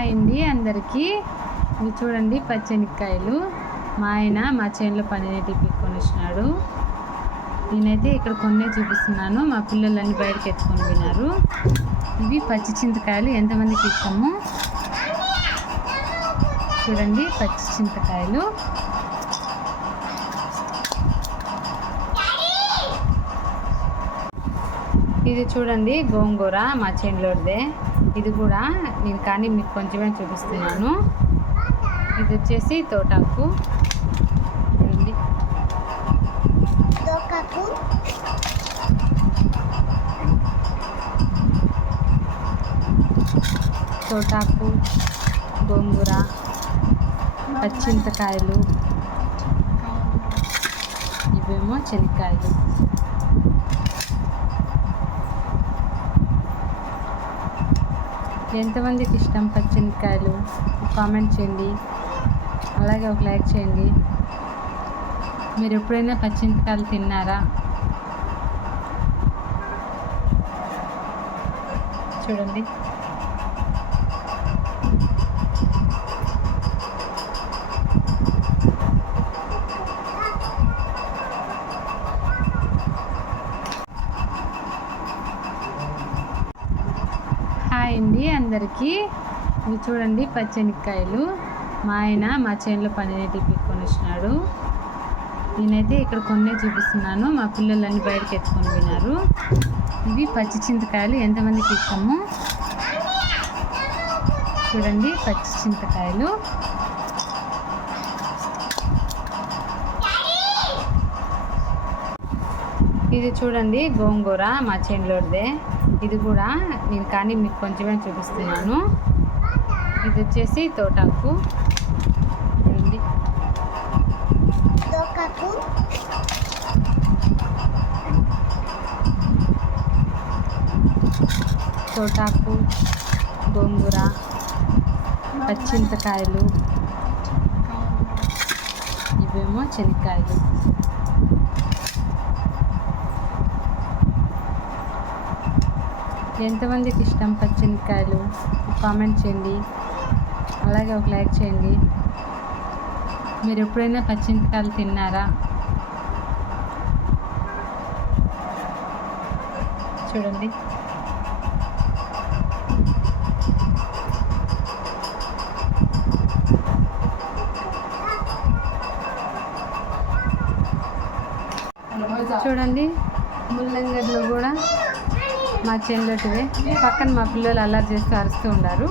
Hi అండి అందరికీ. ఇవి చూడండి పచ్చెనిక్కాయలు మా ఆయన మా చేనులో పనినీటి పెట్టుకొని వచ్చినాడు. నేనైతే ఇక్కడ కొన్నే చూపిస్తున్నాను. మా పిల్లలన్నీ బయటకు ఎత్తుకొని విన్నారు ఇవి పచ్చి చింతకాయలు. ఎంతమందికి ఇష్టము? చూడండి పచ్చి చింతకాయలు. ఇది చూడండి గోంగూర మా చేనులోదే ఇది కూడా నేను కానీ మీకు కొంచెమే చూపిస్తున్నాను. ఇది వచ్చేసి తోటాకు. చూడండి. తోటాకు. గోంగూర పచ్చింతకాయలు. ఇవేమో చెనిక్కాయలు. ఎంతమందికి ఇష్టం పచ్చిమిరకాయలు కామెంట్ చేయండి. అలాగే ఒక లైక్ చేయండి. మీరు ఎప్పుడైనా పచ్చిమిరకాయలు తిన్నారా? చూడండి. అండి అందరికీ. ఇవి చూడండి పచ్చెనిక్కాయలు మా ఆయన మా చేనులో పనినీటి పెట్టుకొని వచ్చినాడు నేనైతే ఇక్కడ కొన్నే చూపిస్తున్నాను. మా పిల్లలన్నీ బయటకు ఎత్తుకొని విన్నారు ఇవి పచ్చి చింతకాయలు. ఎంతమందికి ఇష్టము? చూడండి పచ్చి చింతకాయలు. ఇది చూడండి గోంగూర మా చేనులోదే ఇది కూడా నేను కానీ మీకు కొంచెమే చూపిస్తున్నాను. ఇది వచ్చేసి తోటాకు తోటాకు గోంగూర పచ్చింతకాయలు ఇవేమో చెనిక్కాయలు. ఎంతమందికి ఇష్టం పచ్చిమిరకాయలు కామెంట్ చేయండి. అలాగే ఒక లైక్ చేయండి. మీరు ఎప్పుడైనా పచ్చిమిరకాయలు తిన్నారా? చూడండి. చూడండి. ముల్లంగడ్లు కూడా మా చేనులోటివే. పక్కన మా పిల్లలు అల్లరి చేస్తూ అరుస్తూ ఉన్నారు